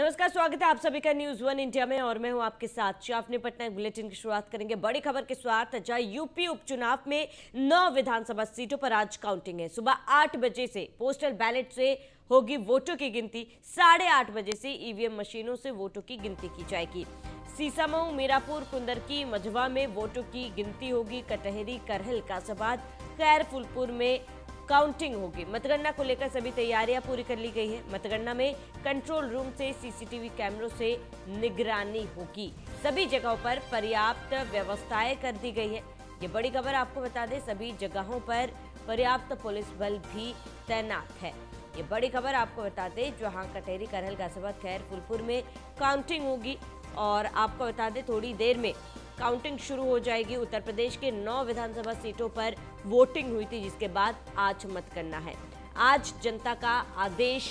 नमस्कार, स्वागत है आप सभी का न्यूज वन इंडिया में और मैं हूं आपके साथ शाफनी पटनायक। बुलेटिन की शुरुआत करेंगे बड़ी खबर के साथ, जहां यूपी उपचुनाव में 9 विधानसभा सीटों पर आज काउंटिंग है। सुबह 8 बजे से पोस्टल बैलेट से होगी वोटों की गिनती, 8:30 बजे से ईवीएम मशीनों से वोटों की गिनती की जाएगी। सीसामऊ, मीरापुर, कुंदरकी, मझवा में वोटों की गिनती होगी। कटहरी, करहल, कासाबाद, खैर फुलपुर में काउंटिंग होगी। मतगणना को लेकर सभी तैयारियां पूरी कर ली गई है। मतगणना में कंट्रोल रूम से सीसीटीवी कैमरों से निगरानी होगी। सभी जगहों पर पर्याप्त व्यवस्थाएं कर दी गई है। ये बड़ी खबर आपको बता दें, सभी जगहों पर पर्याप्त पुलिस बल भी तैनात है। ये बड़ी खबर आपको बता दें, जहां कटेरी, करहल, गाजियाबाद, खैर फुलपुर में काउंटिंग होगी और आपको बता दें थोड़ी देर में काउंटिंग शुरू हो जाएगी। उत्तर प्रदेश के 9 विधानसभा सीटों पर वोटिंग हुई थी, जिसके बाद आज मतगणना है। आज जनता का आदेश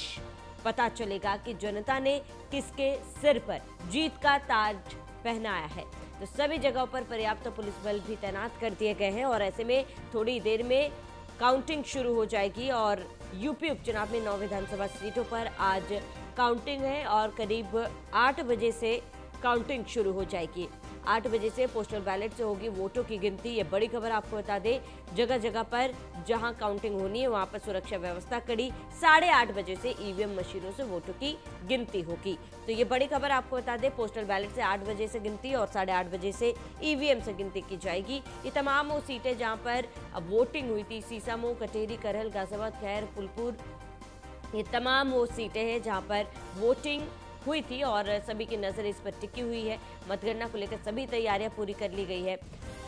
पता चलेगा कि जनता ने किसके सिर पर जीत का ताज पहनाया है। तो सभी जगहों पर पर्याप्त पुलिस बल भी तैनात कर दिए गए हैं और ऐसे में थोड़ी देर में काउंटिंग शुरू हो जाएगी और यूपी उपचुनाव में 9 विधानसभा सीटों पर आज काउंटिंग है और करीब 8 बजे से काउंटिंग शुरू हो जाएगी। 8 बजे से पोस्टल बैलेट से होगी वोटों की गिनती। ये बड़ी खबर आपको बता दें, जगह जगह पर जहां काउंटिंग होनी है वहां पर सुरक्षा व्यवस्था कड़ी। 8:30 बजे से ईवीएम मशीनों से वोटों की गिनती होगी। तो ये बड़ी खबर आपको बता दें, पोस्टल बैलेट से 8 बजे से गिनती और 8:30 बजे से ईवीएम से गिनती की जाएगी। ये तमाम वो सीटें जहां पर अब वोटिंग हुई थी, सीसामऊ, कटेरी, करहल, गाजियाबाद, खैर फुलपुर, ये तमाम वो सीटें हैं जहां पर वोटिंग हुई थी और सभी की नजर इस पर टिकी हुई है। मतगणना को लेकर सभी तैयारियां पूरी कर ली गई है।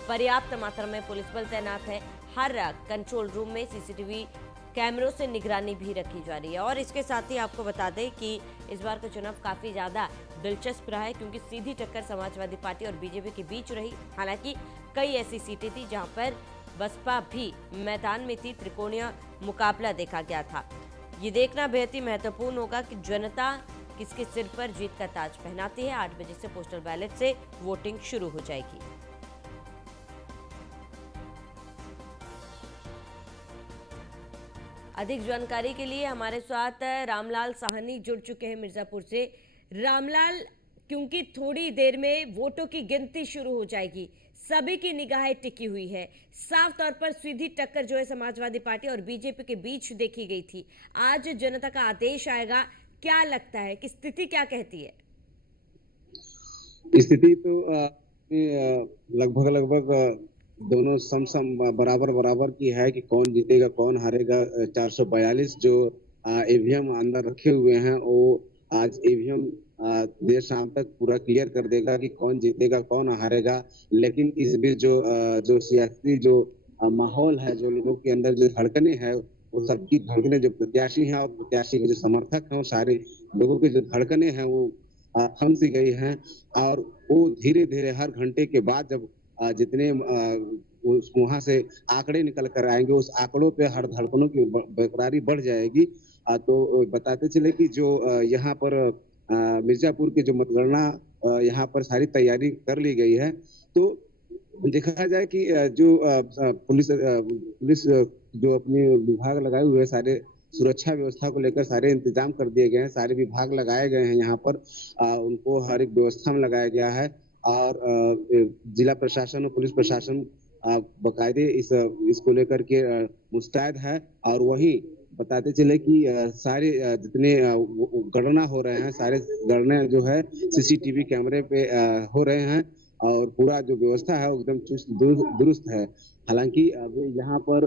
पर्याप्त मात्रा में पुलिस बल तैनात है। हर कंट्रोल रूम में सीसीटीवी कैमरों से निगरानी भी रखी जा रही है। और इसके साथ ही आपको बता दें कि इस बार का चुनाव काफी ज्यादा दिलचस्प रहा है, क्योंकि सीधी टक्कर समाजवादी पार्टी और बीजेपी के बीच रही। हालांकि कई ऐसी सीटें थी जहां पर बसपा भी मैदान में थी। त्रिकोणीय मुकाबला देखा गया था। ये देखना बेहद ही महत्वपूर्ण होगा कि जनता किसके सिर पर जीत का ताज पहनाती है। 8 बजे से पोस्टल बैलेट से वोटिंग शुरू हो जाएगी। अधिक जानकारी के लिए हमारे साथ रामलाल साहनी जुड़ चुके हैं मिर्जापुर से। रामलाल, क्योंकि थोड़ी देर में वोटों की गिनती शुरू हो जाएगी, सभी की निगाहें टिकी हुई है। साफ तौर पर सीधी टक्कर जो है समाजवादी पार्टी और बीजेपी के बीच देखी गई थी। आज जनता का आदेश आएगा, क्या लगता है कि स्थिति क्या कहती है? स्थिति तो लगभग लगभग दोनों सम सम बराबर बराबर की है कि कौन जीतेगा कौन हारेगा। 442 जो ईवीएम अंदर रखे हुए हैं वो आज ईवीएम देर शाम तक पूरा क्लियर कर देगा कि कौन जीतेगा कौन हारेगा। लेकिन इस बीच जो सियासी जो माहौल है, जो लोगों के अंदर जो धड़कने हैं, वो सबकी धड़कने, जो प्रत्याशी हैं और प्रत्याशी के जो समर्थक हैं, वो सारे लोगों की जो धड़कने हैं वो थम सी गई हैं। और वो धीरे धीरे हर घंटे के बाद जब जितने वहां से आंकड़े निकल कर आएंगे, उस आंकड़ों पे हर धड़कनों की बेकरारी बढ़ जाएगी। तो बताते चले कि जो यहाँ पर मिर्जापुर की जो मतगणना यहाँ पर सारी तैयारी कर ली गई है। तो देखा जाए कि जो पुलिस जो अपने विभाग लगाए हुए सारे सुरक्षा व्यवस्था को लेकर सारे इंतजाम कर दिए गए हैं। सारे विभाग लगाए गए हैं यहाँ पर। उनको हर एक व्यवस्था में लगाया गया है और जिला प्रशासन और पुलिस प्रशासन बाकायदे इसको लेकर के मुस्तैद है। और वही बताते चले कि सारे जितने गणना हो रहे हैं, सारे गणना जो है सीसीटीवी कैमरे पे हो रहे हैं और पूरा जो व्यवस्था है एकदम चुस्त दुरुस्त है। हालांकि अब यहाँ पर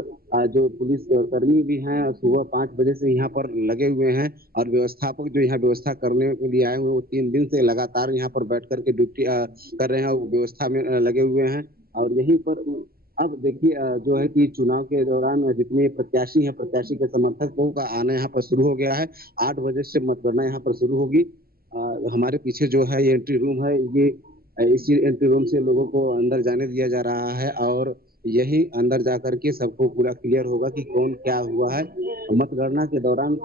जो पुलिस कर्मी भी हैं सुबह 5 बजे से यहाँ पर लगे हुए हैं और व्यवस्थापक जो यहाँ व्यवस्था करने के लिए आए हुए, वो 3 दिन से लगातार यहाँ पर बैठ करके ड्यूटी कर रहे हैं, व्यवस्था में लगे हुए हैं। और यहीं पर अब देखिए जो है कि चुनाव के दौरान जितने प्रत्याशी हैं, प्रत्याशी के समर्थकों का आना यहाँ पर शुरू हो गया है। 8 बजे से मतगणना यहाँ पर शुरू होगी। हमारे पीछे जो है ये एंट्री रूम है, ये इसी एंट्री रूम से लोगों को अंदर जाने दिया जा रहा है और यही अंदर जाकर के सबको पूरा क्लियर होगा कि कौन क्या हुआ है। मतगणना के दौरान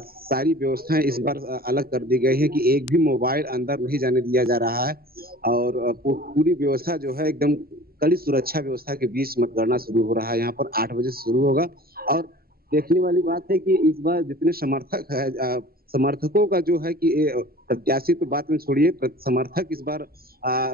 सारी व्यवस्थाएं इस बार अलग कर दी गई है कि एक भी मोबाइल अंदर नहीं जाने दिया जा रहा है और पूरी व्यवस्था जो है एकदम कड़ी सुरक्षा व्यवस्था के बीच मतगणना शुरू हो रहा है। यहाँ पर 8 बजे से शुरू होगा और देखने वाली बात है कि इस बार जितने समर्थक है समर्थकों का जो है कि प्रत्याशी तो बात में छोड़िए, समर्थक इस बार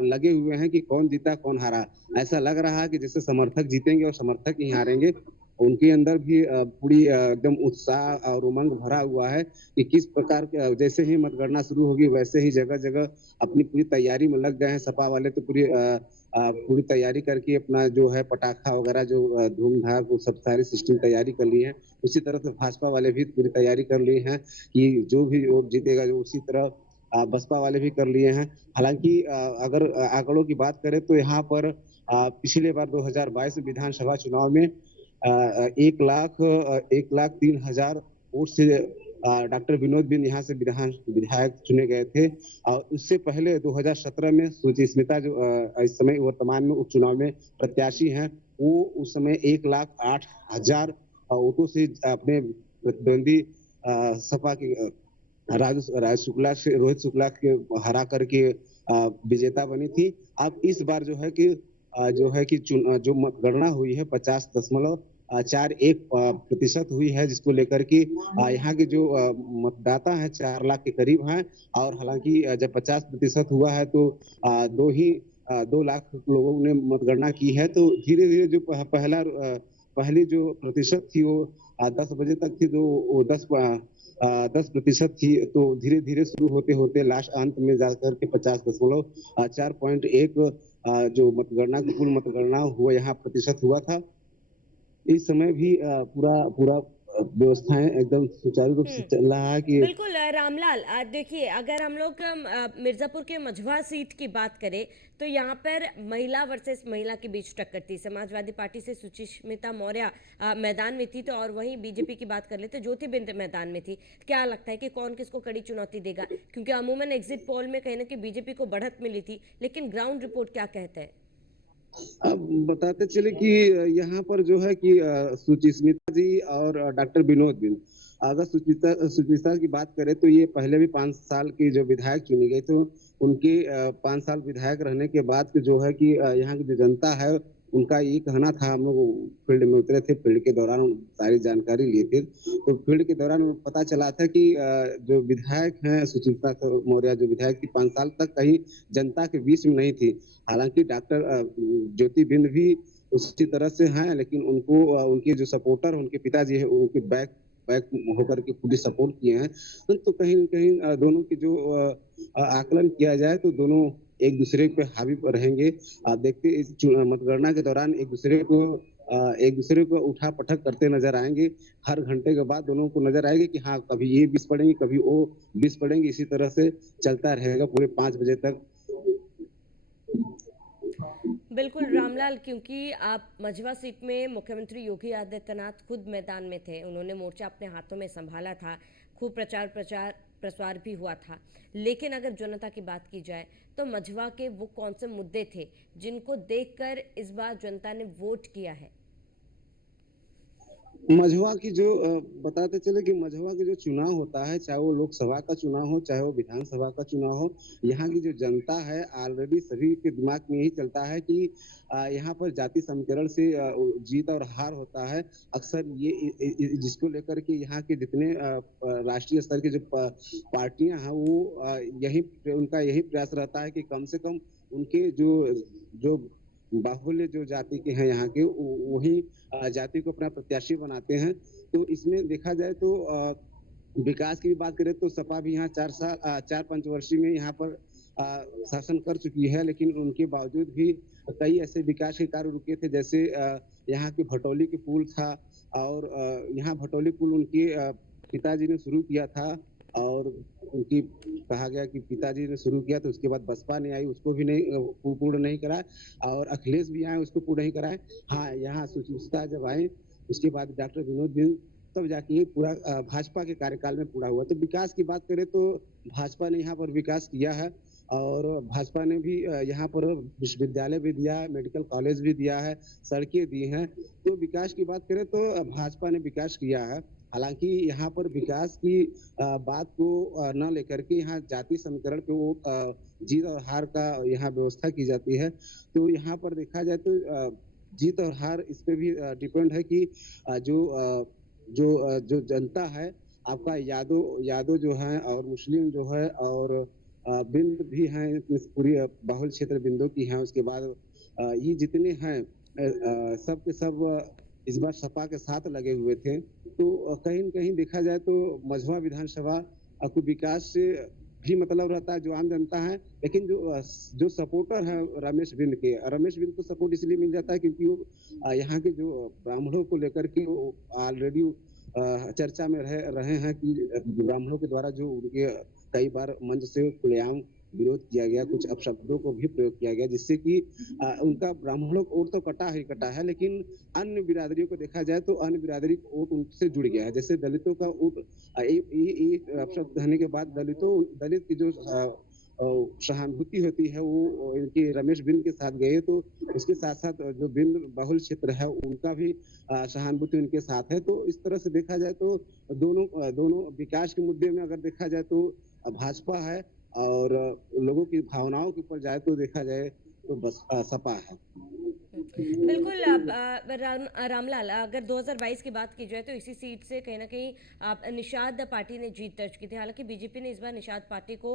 लगे हुए हैं कि कौन जीता कौन हारा। ऐसा लग रहा है कि जैसे समर्थक जीतेंगे और समर्थक ही हारेंगे। उनके अंदर भी पूरी एकदम उत्साह और उमंग भरा हुआ है कि किस प्रकार के, जैसे ही मतगणना शुरू होगी वैसे ही जगह जगह अपनी पूरी तैयारी में लग गए हैं। सपा वाले तो पूरी तैयारी करके अपना जो है पटाखा वगैरह जो धूम धाम वो सब सारी सिस्टम तैयारी कर ली है। उसी तरह से भाजपा वाले भी पूरी तैयारी कर ली है कि जो भी वोट जीतेगा जो उसी तरह बसपा वाले भी कर लिए हैं। हालांकि अगर आंकड़ों की बात करें तो यहाँ पर पिछले बार 2022 विधानसभा चुनाव में 1,03,000 वोट से डॉक्टर विनोद बिंद यहाँ से विधायक चुने गए थे। और उससे पहले 2017 में सुचिस्मिता जो इस समय वर्तमान में उपचुनाव में प्रत्याशी हैं, वो उस समय 1,08,000 वोटों से अपने प्रतिद्वंदी सपा के राज शुक्ला से रोहित शुक्ला के हरा करके विजेता बनी थी। अब इस बार जो है कि जो मतगणना हुई है 50.41% हुई है, जिसको लेकर के यहाँ के जो मतदाता है 4 लाख के करीब हैं। और हालांकि जब 50% हुआ है तो 2 लाख लोगों ने मतगणना की है। तो धीरे धीरे जो पहली जो प्रतिशत थी वो 10 बजे तक थी, तो वो 10% थी। तो धीरे धीरे शुरू होते होते लास्ट अंत में जाकर के 50.4.1 जो मतगणना कुल मतगणना हुआ यहाँ प्रतिशत हुआ था। इस समय भी पूरा पूरा व्यवस्थाएं एकदम सुचारू रूप से हम्म। चल रहा है कि बिल्कुल रामलाल, देखिए अगर हम लोग मिर्जापुर के मझवा सीट की बात करें तो यहाँ पर महिला वर्सेस महिला के बीच टक्कर थी। समाजवादी पार्टी से सुचिस्मिता मौर्य मैदान में थी, तो और वहीं बीजेपी की बात कर लेते ज्योति बिंद मैदान में थी। क्या लगता है कि कौन किसको कड़ी चुनौती देगा? क्योंकि अमूमन एग्जिट पोल में कहीं ना कहीं बीजेपी को बढ़त मिली थी, लेकिन ग्राउंड रिपोर्ट क्या कहता है? अब बताते चले कि यहाँ पर जो है कि सुचिस्मिता जी और डॉक्टर विनोद बिंद, अगर सुचिस्मिता की बात करें तो ये पहले भी 5 साल की जो विधायक चुनी गई, तो उनके 5 साल विधायक रहने के बाद जो है कि यहाँ की जो जनता है उनका ये कहना था। हम लोग फील्ड में उतरे थे, फील्ड के दौरान सारी जानकारी लिए थे। तो फील्ड के दौरान पता चला था कि जो विधायक हैं सुचिस्मिता मौर्य, जो विधायक थी 5 साल तक कहीं जनता के बीच में नहीं थी। हालांकि डॉक्टर ज्योति बिंद भी उसी तरह से हैं, लेकिन उनको उनके जो सपोर्टर उनके पिताजी है उनके बैक बैक होकर के पूरी सपोर्ट किए हैं। तो कहीं न कहीं दोनों की जो आकलन किया जाए तो दोनों एक दूसरे पे हावी पर रहेंगे। आप देखते इस मतगणना के दौरान एक दूसरे को उठा पटक करते नजर आएंगे। हर घंटे के बाद दोनों को नजर आएगी कि हाँ, कभी ये 20 पड़ेंगे, कभी वो 20 पड़ेंगे। इसी तरह से चलता रहेगा पूरे 5 बजे तक। बिल्कुल रामलाल, क्योंकि आप मझवा सीट में मुख्यमंत्री योगी आदित्यनाथ खुद मैदान में थे, उन्होंने मोर्चा अपने हाथों में संभाला था, खूब प्रचार प्रसार भी हुआ था। लेकिन अगर जनता की बात की जाए तो मझवा के वो कौन से मुद्दे थे जिनको देखकर इस बार जनता ने वोट किया है? मझवा की जो बताते चले कि मझवा की जो चुनाव होता है, चाहे वो लोकसभा का चुनाव हो चाहे वो विधानसभा का चुनाव हो, यहाँ की जो जनता है ऑलरेडी सभी के दिमाग में यही चलता है कि यहाँ पर जाति समीकरण से जीत और हार होता है। अक्सर जिसको लेकर के यहाँ के जितने राष्ट्रीय स्तर के जो पार्टियां हैं वो उनका यही प्रयास रहता है कि कम से कम उनके जो जो बाहुल्य जो जाति के हैं यहाँ के वही जाति को अपना प्रत्याशी बनाते हैं। तो इसमें देखा जाए तो विकास की भी बात करें तो सपा भी यहाँ 4 पंचवर्षीय में यहाँ पर शासन कर चुकी है, लेकिन उनके बावजूद भी कई ऐसे विकास के कार्य रुके थे। जैसे यहाँ के भटौली के पुल था, और यहाँ भटौली पुल उनके पिताजी ने शुरू किया था, और उनकी कहा गया कि पिताजी ने शुरू किया तो उसके बाद बसपा ने आई, उसको भी नहीं पूर्ण नहीं करा, और अखिलेश भी आए उसको पूर्ण नहीं कराए। हाँ, यहाँ सुचिस्मिता जब आए उसके बाद डॉक्टर विनोद बिंद, तब जाके ये पूरा भाजपा के कार्यकाल में पूरा हुआ। तो विकास की बात करें तो भाजपा ने यहाँ पर विकास किया है, और भाजपा ने भी यहाँ पर विश्वविद्यालय भी दिया है, मेडिकल कॉलेज भी दिया है, सड़कें दी हैं। तो विकास की बात करें तो भाजपा ने विकास किया है। हालांकि यहाँ पर विकास की बात को न लेकर के यहाँ जाति समीकरण पे वो जीत और हार का यहाँ व्यवस्था की जाती है। तो यहाँ पर देखा जाए तो जीत और हार इस पे भी डिपेंड है कि जो जो जनता है आपका यादव यादव जो है और मुस्लिम जो है और बिंद भी हैं, इस पूरी बाहुल क्षेत्र बिंदों की हैं। उसके बाद ये जितने हैं सब के सब इस बार सपा के साथ लगे हुए थे। तो कहीं न कहीं देखा जाए तो मझवा विधानसभा को विकास से भी मतलब रहता है जो आम जनता है, लेकिन जो सपोर्टर है रमेश बिंद को सपोर्ट इसलिए मिल जाता है क्योंकि वो यहाँ के जो ब्राह्मणों को लेकर के वो ऑलरेडी चर्चा में रहे हैं कि ब्राह्मणों के द्वारा जो उनके कई बार मंच से खुलेआम विरोध किया गया, कुछ अपशब्दों को भी प्रयोग किया गया, जिससे कि उनका ब्राह्मणों का वोट तो कटा है, लेकिन अन्य बिरादरियों को देखा जाए तो अन्य बिरादरी का वोट उनसे जुड़ गया है। जैसे दलितों का वोट ये अपशब्द कहने के बाद दलित की जो सहानुभूति होती है वो इनके रमेश बिंद के साथ गए, तो उसके साथ साथ जो बिंद बहुल क्षेत्र है उनका भी सहानुभूति उनके साथ है। तो इस तरह से देखा जाए तो दोनों विकास के मुद्दे में अगर देखा जाए तो भाजपा है, और लोगों की भावनाओं के ऊपर जाए तो देखा जाए तो बस सपा है। बिल्कुल। अब रामलाल, अगर 2022 की बात की जाए तो इसी सीट से कहीं ना कहीं निषाद पार्टी ने जीत दर्ज की थी। हालांकि बीजेपी ने इस बार निषाद पार्टी को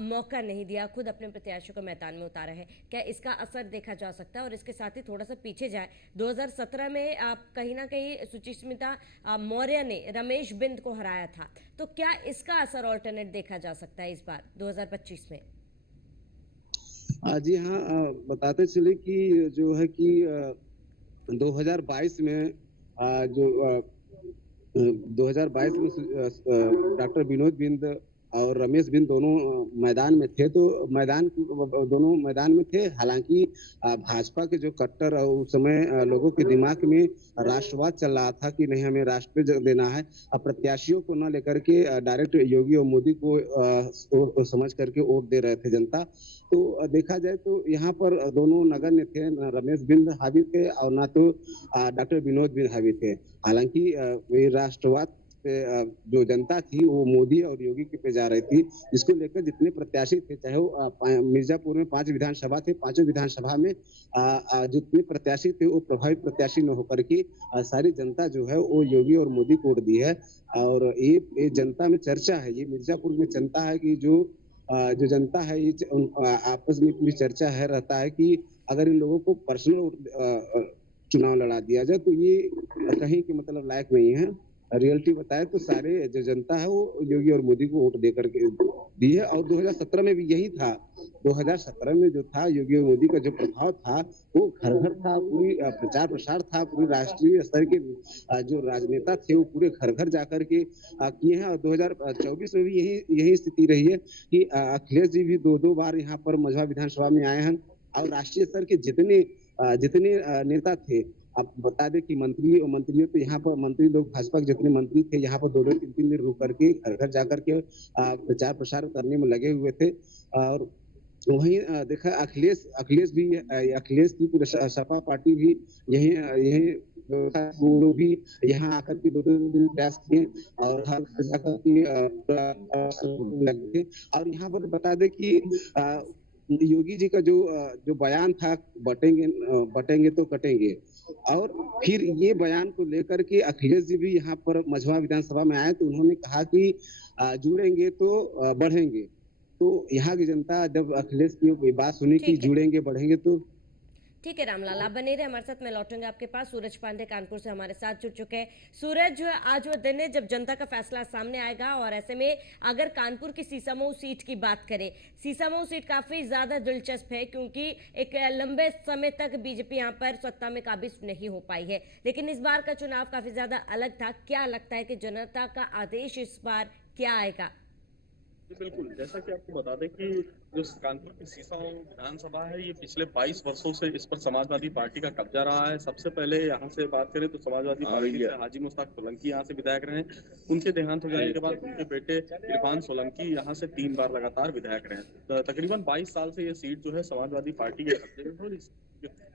मौका नहीं दिया, खुद अपने प्रत्याशियों को मैदान में उतारा है। क्या इसका असर देखा जा सकता है? और इसके साथ ही थोड़ा सा पीछे जाए, 2017 में कहीं ना कहीं सुचिस्मिता मौर्य ने रमेश बिंद को हराया था, तो क्या इसका असर ऑल्टरनेट देखा जा सकता है इस बार 2025 में? जी हाँ, बताते चले कि जो है कि 2022 में जो 2022 में डॉक्टर विनोद बिंद और रमेश बिंद दोनों मैदान में थे, तो दोनों मैदान में थे। हालांकि भाजपा के जो कट्टर उस समय लोगों के दिमाग में राष्ट्रवाद चल रहा था कि नहीं, हमें राष्ट्र पे देना है। प्रत्याशियों को न लेकर के डायरेक्ट योगी और मोदी को समझ करके वोट दे रहे थे जनता। तो देखा जाए तो यहाँ पर दोनों नगण्य थे, न रमेश बिंद हावी थे और ना तो डॉक्टर विनोद बिंद हावी थे। हालांकि वे राष्ट्रवाद पे जो जनता थी वो मोदी और योगी के पे जा रही थी, इसको लेकर जितने प्रत्याशी थे, चाहे वो मिर्जापुर में 5 विधानसभा थे, पांचों विधानसभा में जितने प्रत्याशी थे वो प्रभावित प्रत्याशी न होकर के सारी जनता जो है वो योगी और मोदी को वोट दी है। और ये जनता में चर्चा है, ये मिर्जापुर में जनता है कि जो जनता है ये आपस में पूरी चर्चा है रहता है कि अगर इन लोगों को पर्सनल चुनाव लड़ा दिया जाए तो ये कहीं के मतलब लायक नहीं है। रियलिटी बताए तो सारे जो जनता है वो योगी और मोदी को वोट देकर के दी है। और 2017 में भी यही था। 2017 में जो था योगी और मोदी का जो प्रभाव था वो घर घर था, पूरी प्रचार प्रसार था, पूरी राष्ट्रीय स्तर के जो राजनेता थे वो पूरे घर घर जाकर के किए हैं। और 2024 में भी यही स्थिति रही है कि अखिलेश जी भी दो बार यहाँ पर मझवा विधानसभा में आए हैं। और राष्ट्रीय स्तर के जितने नेता थे, आप बता दें कि मंत्रियों तो यहाँ पर मंत्री लोग भाजपा के जितने मंत्री थे यहाँ पर 2-2 3-3 दिन रुक करके घर घर जाकर के प्रचार प्रसार करने में लगे हुए थे। और वहीं देखा अखिलेश की पूरी सपा पार्टी भी यही वो भी यहाँ आकर के 2-2 दिन प्रयास किए और हर घर जाकर के लगे। और यहाँ पर बता दें कि योगी जी का जो बयान था, बटेंगे तो कटेंगे, और फिर ये बयान को लेकर के अखिलेश जी भी यहाँ पर मझवा विधानसभा में आए तो उन्होंने कहा कि जुड़ेंगे तो बढ़ेंगे। तो यहाँ की जनता जब अखिलेश की बात सुनी कि जुड़ेंगे बढ़ेंगे तो ठीक है रामलाल, आप बने रहे हमारे साथ। मैं लौटूंगा आपके पास। सूरज पांडे कानपुर से हमारे साथ जुड़ चुके हैं। सूरज, आज वो दिन है जब जनता का फैसला सामने आएगा, और ऐसे में अगर कानपुर की सीसामऊ सीट की बात करें, सीसामऊ सीट काफी ज्यादा दिलचस्प है क्योंकि एक लंबे समय तक बीजेपी यहाँ पर सत्ता में काबिज नहीं हो पाई है, लेकिन इस बार का चुनाव काफी ज्यादा अलग था। क्या लगता है कि जनता का आदेश इस बार क्या आएगा? बिल्कुल, जैसा कि आपको बता दें कि जो कानपुर की सीसामऊ विधानसभा है, ये पिछले 22 वर्षों से इस पर समाजवादी पार्टी का कब्जा रहा है। सबसे पहले यहाँ से बात करें तो समाजवादी पार्टी से हाजी मुश्ताक सोलंकी यहाँ से विधायक रहे। उनके देहांत हो जाने के बाद उनके बेटे इरफान सोलंकी यहाँ से 3 बार लगातार विधायक रहे। तकरीबन 22 साल से ये सीट जो है समाजवादी पार्टी के कब्जे में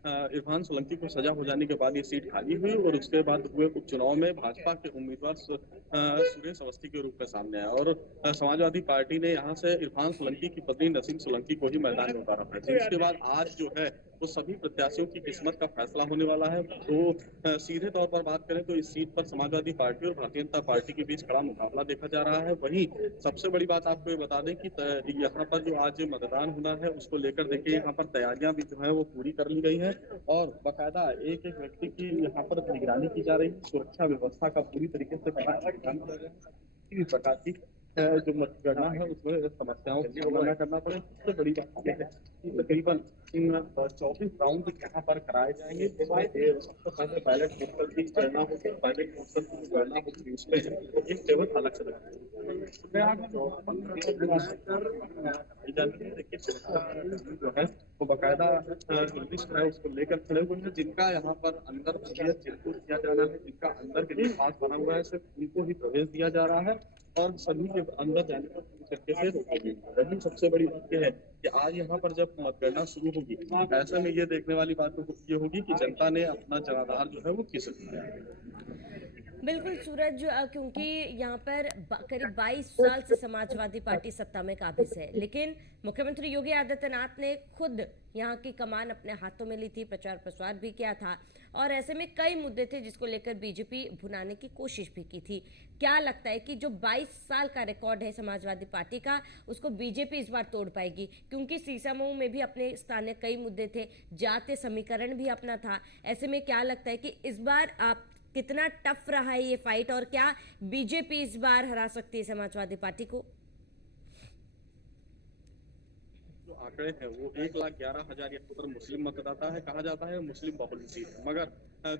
इरफान सोलंकी को सजा हो जाने के बाद ये सीट खाली हुई और उसके बाद हुए उपचुनाव में भाजपा के उम्मीदवार सुरेश अवस्थी के रूप में सामने आया और समाजवादी पार्टी ने यहाँ से इरफान सोलंकी की पत्नी नसीम सोलंकी को ही मैदान में उतारा था, जिसके बाद आज जो है वो सभी प्रत्याशियों की किस्मत का फैसला होने वाला है। तो सीधे तौर पर बात करें तो इस सीट पर समाजवादी पार्टी और भारतीय जनता पार्टी के बीच कड़ा मुकाबला देखा जा रहा है। वहीं सबसे बड़ी बात आपको ये बता दें कि यहाँ पर जो आज मतदान होना है उसको लेकर देखिए यहाँ पर तैयारियां भी जो है वो पूरी कर ली गई है और बाकायदा एक एक व्यक्ति की यहाँ पर निगरानी की जा रही है। सुरक्षा व्यवस्था का पूरी तरीके से किसी भी प्रकार की जो मतगणना है उसमें समस्याओं का सामना करना पड़े। सबसे बड़ी बात यह है कि तकरीबन 24 राउंड यहाँ पर कराए जाएंगे, जिसमें सबसे पहले बैलेट पेपर की गणना होगी। बैलेट पेपर की गणना होगी, उसमें एक टेबल अलग से जो है वो बाकायदा जो लिस्ट है उसको लेकर खड़े हुए हैं। जिनका यहाँ पर अंदर जिनको दिया जाना है, जिनका अंदर के लिए पास बना हुआ है, सिर्फ उनको ही प्रवेश दिया जा रहा है और सभी के अंदर जाने पर पूरी तरीके से रोकेगी। लेकिन सबसे बड़ी बात यह है कि आज यहाँ पर जब मतगणना शुरू होगी, ऐसे में ये देखने वाली बात ये होगी कि जनता ने अपना जनाधार जो है वो किस दिया है। बिल्कुल सूरज, क्योंकि यहाँ पर करीब 22 साल से समाजवादी पार्टी सत्ता में काबिज है, लेकिन मुख्यमंत्री योगी आदित्यनाथ ने खुद यहाँ की कमान अपने हाथों में ली थी, प्रचार प्रसार भी किया था और ऐसे में कई मुद्दे थे जिसको लेकर बीजेपी भुनाने की कोशिश भी की थी। क्या लगता है कि जो 22 साल का रिकॉर्ड है समाजवादी पार्टी का, उसको बीजेपी इस बार तोड़ पाएगी? क्योंकि सीसामऊ में भी अपने स्थानीय कई मुद्दे थे, जातीय समीकरण भी अपना था। ऐसे में क्या लगता है कि इस बार आप कितना टफ रहा है ये फाइट और क्या बीजेपी इस बार हरा सकती है समाजवादी पार्टी को? जो आंकड़े हैं वो 1,11,000 यहाँ पर मुस्लिम मतदाता है, कहा जाता है मुस्लिम बहुल सीट। मगर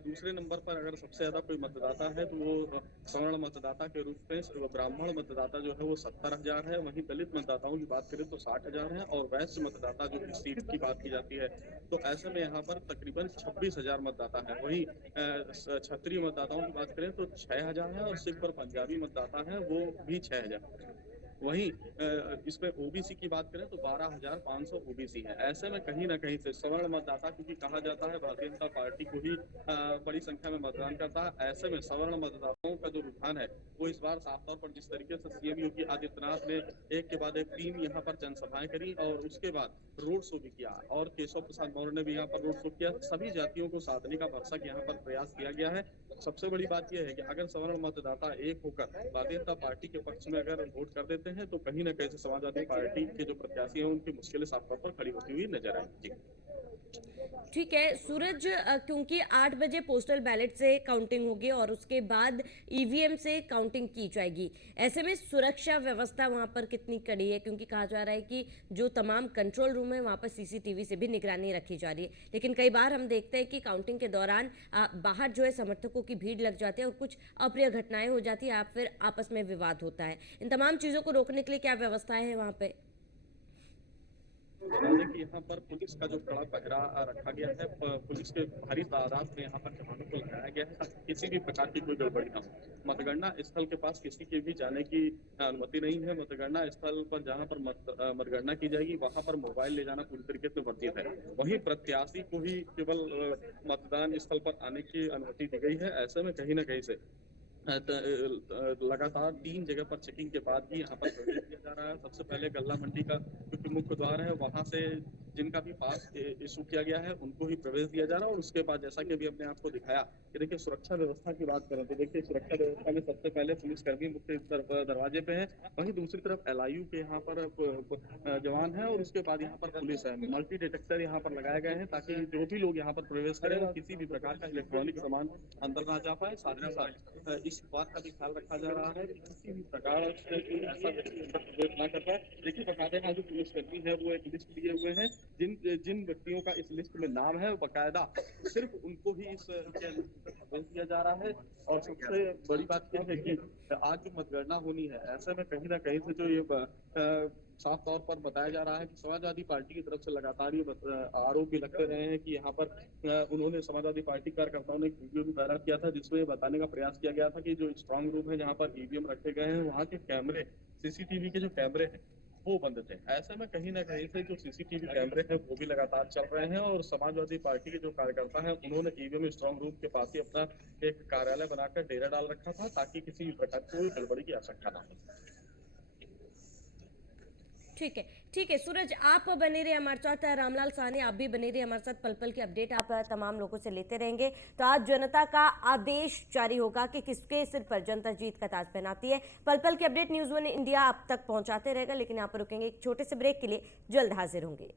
दूसरे नंबर पर अगर सबसे ज्यादा कोई मतदाता है तो वो सवर्ण मतदाता के रूप में ब्राह्मण मतदाता जो है वो 70,000 है। वहीं दलित मतदाताओं की बात करें तो 60,000 है और वैश्य मतदाता जो इस सीट की बात की जाती है तो ऐसे में यहाँ पर तकरीबन 26,000 मतदाता है। वहीं क्षत्रिय मतदाताओं की बात करें तो 6,000 है और सिख और पंजाबी मतदाता है वो भी 6,000। वहीं इसमें ओबीसी की बात करें तो 12,500 ओबीसी है। ऐसे में कहीं ना कहीं से सवर्ण मतदाता, क्योंकि कहा जाता है भारतीय जनता पार्टी को ही बड़ी संख्या में मतदान करता है, ऐसे में सवर्ण मतदाताओं का जो रुझान है वो इस बार साफ तौर पर जिस तरीके से सीएम योगी आदित्यनाथ ने एक के बाद एक 3 यहाँ पर जनसभाएं करी और उसके बाद रोड शो भी किया और केशव प्रसाद मौर्य ने भी यहाँ पर रोड शो किया, सभी जातियों को साधने का भरसक यहाँ पर प्रयास किया गया है। सबसे बड़ी बात यह है कि अगर सवर्ण मतदाता एक होकर भारतीय जनता पार्टी के पक्ष में अगर वोट कर देते हैं तो कहीं ना कहीं समाजवादी पार्टी के जो प्रत्याशी हैं उनकी मुश्किलें साफ तौर पर खड़ी होती हुई नजर आएंगी। ठीक है सूरज, क्योंकि 8 बजे पोस्टल बैलेट से काउंटिंग होगी और उसके बाद ईवीएम से काउंटिंग की जाएगी, ऐसे में सुरक्षा व्यवस्था वहां पर कितनी कड़ी है? क्योंकि कहा जा रहा है कि जो तमाम कंट्रोल रूम है वहां पर सीसीटीवी से भी निगरानी रखी जा रही है, लेकिन कई बार हम देखते हैं कि काउंटिंग के दौरान बाहर जो है समर्थकों की भीड़ लग जाती है और कुछ अप्रिय घटनाएं हो जाती है या फिर आपस में विवाद होता है। इन तमाम चीजों को रोकने के लिए क्या व्यवस्थाएं हैं वहां पे? बता दें कि यहाँ पर पुलिस का जो कड़ा पहरा रखा गया है, पुलिस के भारी तादाद में यहाँ पर जवानों को लगाया गया है ताकि किसी भी प्रकार की कोई गड़बड़ी ना हो। मतगणना स्थल के पास किसी के भी जाने की अनुमति नहीं है। मतगणना स्थल पर जहाँ पर मतगणना की जाएगी वहाँ पर मोबाइल ले जाना पूरी तरीके से वर्जित है। वहीं प्रत्याशी को ही केवल मतदान स्थल पर आने की अनुमति दी गई है। ऐसे में कहीं ना कहीं से लगातार 3 जगह पर चेकिंग के बाद ही यहाँ पर प्रवेश किया जा रहा है। सबसे पहले गल्ला मंडी का क्योंकि मुख्य द्वार है, वहां से जिनका भी पास इशू किया गया है उनको ही प्रवेश दिया जा रहा है और उसके बाद जैसा कि अभी हमने आपको दिखाया कि देखिए सुरक्षा व्यवस्था की बात करें तो देखिए सुरक्षा व्यवस्था में सबसे पहले पुलिसकर्मी मुख्य दरवाजे पे है, वहीं दूसरी तरफ LIU के यहाँ पर जवान है और उसके बाद यहाँ पर पुलिस है। मल्टी डिटेक्टर यहाँ पर लगाए गए हैं ताकि जो भी लोग यहाँ पर प्रवेश करें वो किसी भी प्रकार का इलेक्ट्रॉनिक सामान अंदर ना जा पाए। साथ ही साथ इस बात का भी ख्याल रखा जा रहा है कि किसी भी प्रकार से ऐसा व्यक्ति अंदर प्रवेश ना कर पाए। देखिए बकायदा यहाँ जो पुलिसकर्मी है वो एक लिस्ट लिए हुए हैं, जिन व्यक्तियों का इस लिस्ट में नाम है बकायदा सिर्फ उनको ही इस प्रवेश दिया जा रहा है। और सबसे बड़ी बात यह है कि आज जो मतगणना होनी है ऐसे में कहीं ना कहीं से जो ये साफ तौर पर बताया जा रहा है कि समाजवादी पार्टी की तरफ से लगातार ये आरोप भी लगते रहे हैं कि यहाँ पर उन्होंने समाजवादी पार्टी कार्यकर्ताओं ने एक वीडियो भी वायरल किया था जिसमें बताने का प्रयास किया गया था कि जो स्ट्रांग रूम है जहाँ पर ईवीएम रखे गए हैं वहाँ के कैमरे, सीसीटीवी के जो कैमरे हैं वो बंद थे। ऐसे में कहीं ना कहीं से जो सीसीटीवी कैमरे हैं वो भी लगातार चल रहे हैं और समाजवादी पार्टी के जो कार्यकर्ता हैं उन्होंने ईवीएम स्ट्रांग रूम के पास ही अपना एक कार्यालय बनाकर डेरा डाल रखा था ताकि किसी भी प्रकार की कोई गड़बड़ी की आशंका ना हो। ठीक है, ठीक है सूरज, आप बने रहे हमारे साथ, रामलाल साहनी आप भी बने रहे हमारे साथ, पल पल की अपडेट आप तमाम लोगों से लेते रहेंगे। तो आज जनता का आदेश जारी होगा कि किसके सिर पर जनता जीत का ताज पहनाती है। पल पल की अपडेट न्यूज़ 1 इंडिया आप तक पहुंचाते रहेगा, लेकिन यहाँ पर रुकेंगे एक छोटे से ब्रेक के लिए, जल्द हाजिर होंगे।